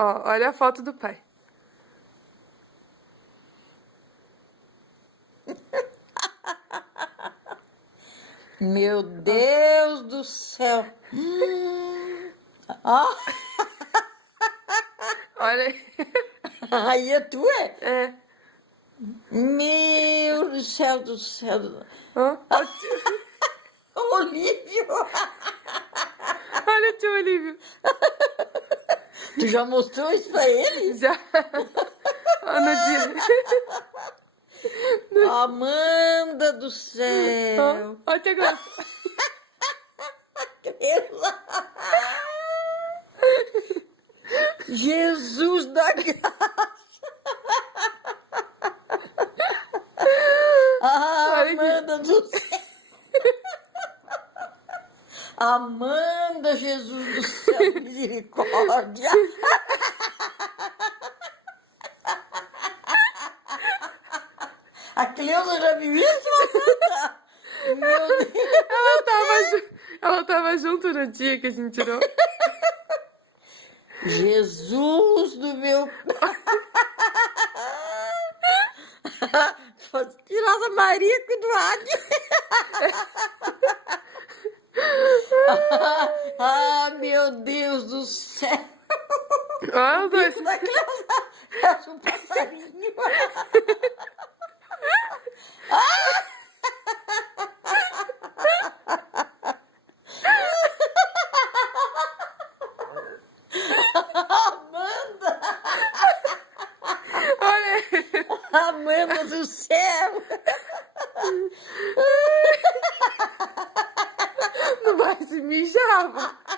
Ó, olha a foto do pai. Meu Deus do céu. Ah, Olha aí. aí é tu, é? É. Meu do céu do céu. Ó, Olívio. olha o tio Olívio. Tu já mostrou isso pra ele? Já. Ó, no dia. Amanda do Ó, céu. ó a tia Glaucia. Jesus da graça. Amanda do céu. Amanda, Jesus do céu, misericórdia. A Cleusa já viu isso, Amanda? Meu Deus. Ela tava junto no dia que a gente tirou. Jesus do meu... Pode tirar da Maria com o Eduardo. Meu Deus do céu. Ó, os dois. Da Cleusa. É um passarinho. Amanda. Olha aí. Amanda do céu. Não vai se mijar, pô.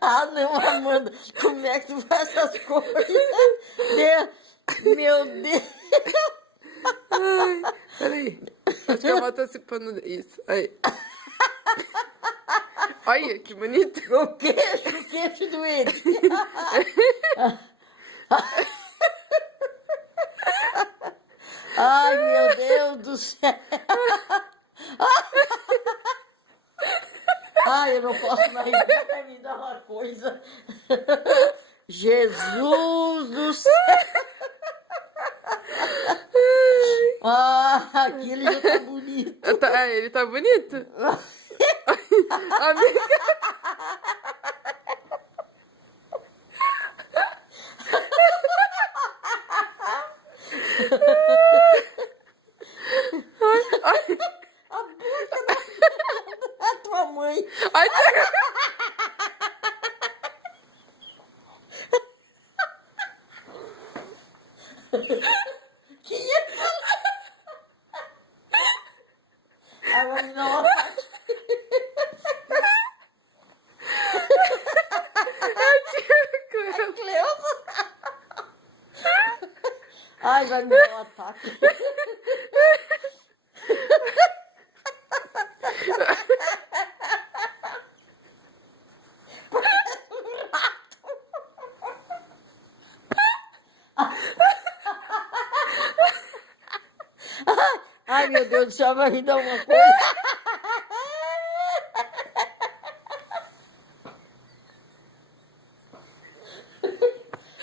Ah, não, Amanda. Como é que tu faz essas coisas? Meu Deus. Ai, peraí. Acho que a avó tá se pondo isso. Aí. Olha, que bonito. O queixo doente. Ai, meu Deus do céu. Ai, eu não posso mais vai me dar uma coisa. Jesus do céu. Ah, aqui ele já tá bonito. Ele tá bonito. Amiga. A boca da tua mãe. Ai, Quem é que falou? Agora me dá uma parte. A Cleusa. Ai, vai me dar um ataque. Ai, meu Deus do céu, vai me dar uma coisa.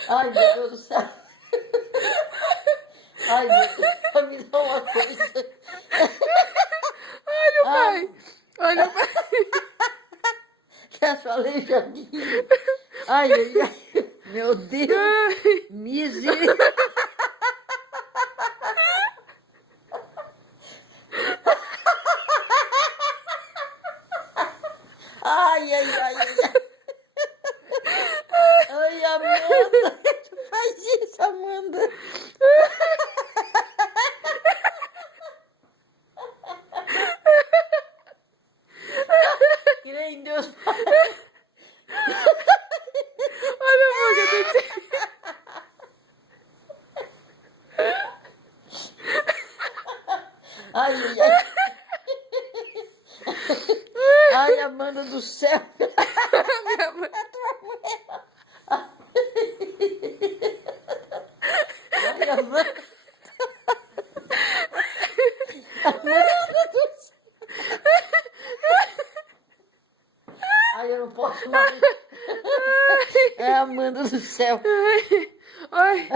Ai, meu Deus do céu. Ai, meu Deus, vai me dar uma coisa. olha o pai. Olha o pai. Que essa aleijadinha. Ai, ai, ai. Meu Deus. Ai. Misericórdia. Ai, ai, ai, ai. Ai, Amanda. Tu faz isso, Amanda. Que nem Deus. Olha a boca do tio. Ai, ai, ai. Ai, Amanda do céu. Minha mãe. A tua mulher. Ai, Ai, Amanda. Amanda do céu. Ai, eu não posso mais. É a Amanda do céu. Ai,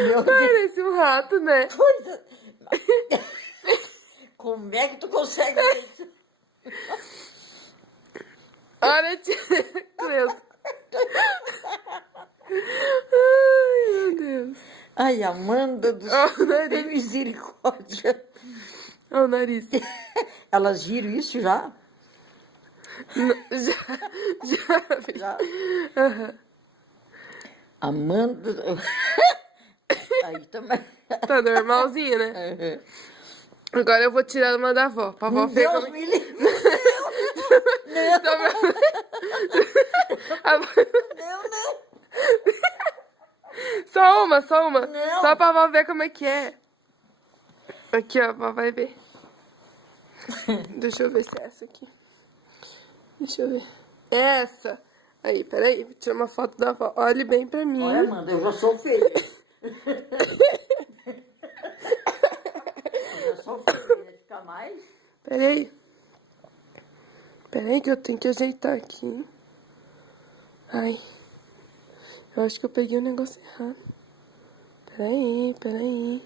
Meu Deus. parece um rato, né? Coisa. Como é que tu consegue isso? Olha, tia. Criança. Ai, meu Deus. Ai, Amanda do Ó, o céu. nariz. Tem misericórdia. Olha o nariz. Elas viram isso já? Já vi. Já. Aham. Amanda. Aí também. Tá normalzinho, né? Agora eu vou tirar uma da avó, pra avó ver Deus como me livre. Não, não. Só uma, só uma. Não. Só pra avó ver como é que é. Aqui, ó, a avó vai ver. Deixa eu ver se é essa aqui. Deixa eu ver. Essa. Aí, peraí, vou tirar uma foto da avó. Olhe bem pra mim. Olha, Amanda, eu já sou feia. Eu já sou feia. Ia ficar mais? Peraí. Peraí que eu tenho que ajeitar aqui. Ai. Eu acho que eu peguei o negócio errado. Peraí.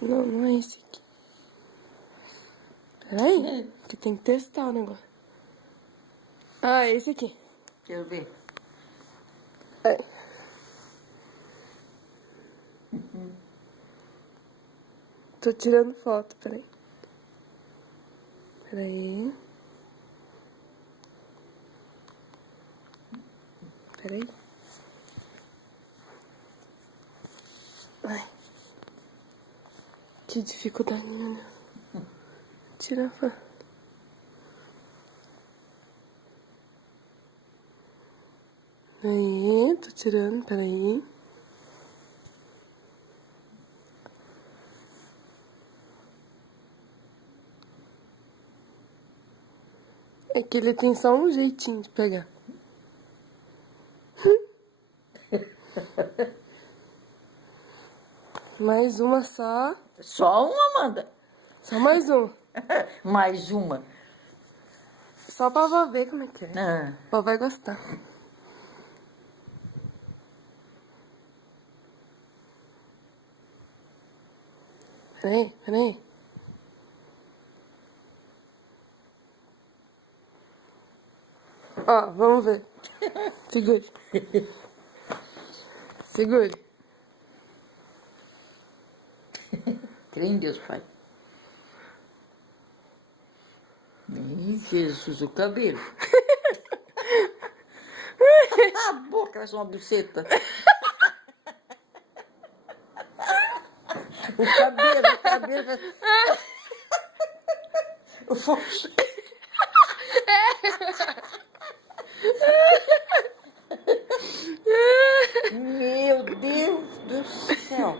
Não, não é esse aqui. Peraí, que tem que testar o negócio. Ah, é esse aqui. Quero ver. Ai. Tô tirando foto, peraí. Peraí. Ai. Que dificuldade, meu Deus. Tira a foto. Aí, tô tirando, peraí. É que ele tem só um jeitinho de pegar. Mais uma só. Só uma, Amanda? Só mais uma. Mais uma. Só pra vó ver como é que é. Ah. Vó vai gostar. Peraí. Ó, vamos ver. Segure. Crê em Deus, Pai. Ih, Jesus, o cabelo. A boca vai ser uma buceta. O cabelo vai... O foxo. Meu Deus do céu.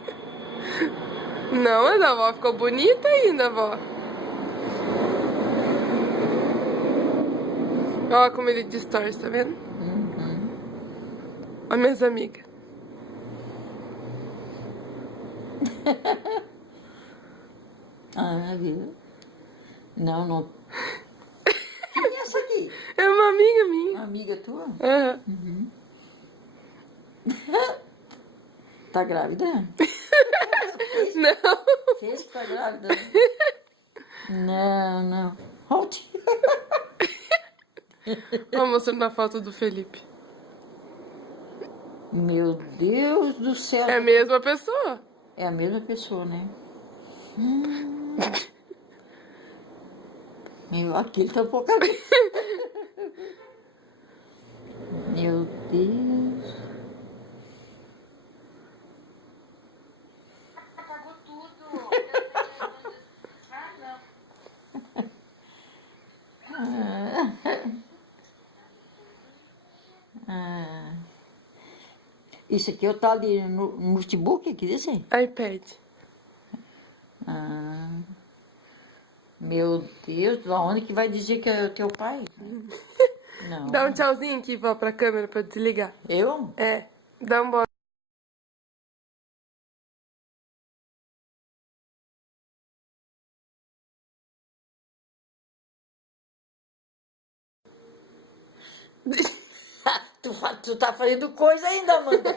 Não, mas a avó ficou bonita ainda, avó. Ó como ele distorce, tá vendo? Ó minhas amigas. Ah, viu? Não. Quem é essa aqui? É uma amiga minha. Uma amiga tua? Aham. Tá grávida? Não. Fez que tá grávida? Não. Volte. Ó, mostrando a foto do Felipe. Meu Deus do céu. É a mesma pessoa. É a mesma pessoa, né? Meu, aquele tá um pouco cabeça. Meu Deus. Apagou tudo. Ah. Isso aqui eu tá ali no notebook, que disse? iPad. Ah. Meu Deus, aonde que vai dizer que é o teu pai? Não. Dá um tchauzinho aqui, vó, pra câmera pra desligar. Eu? É. Dá um boa. Tu tá fazendo coisa ainda, Amanda.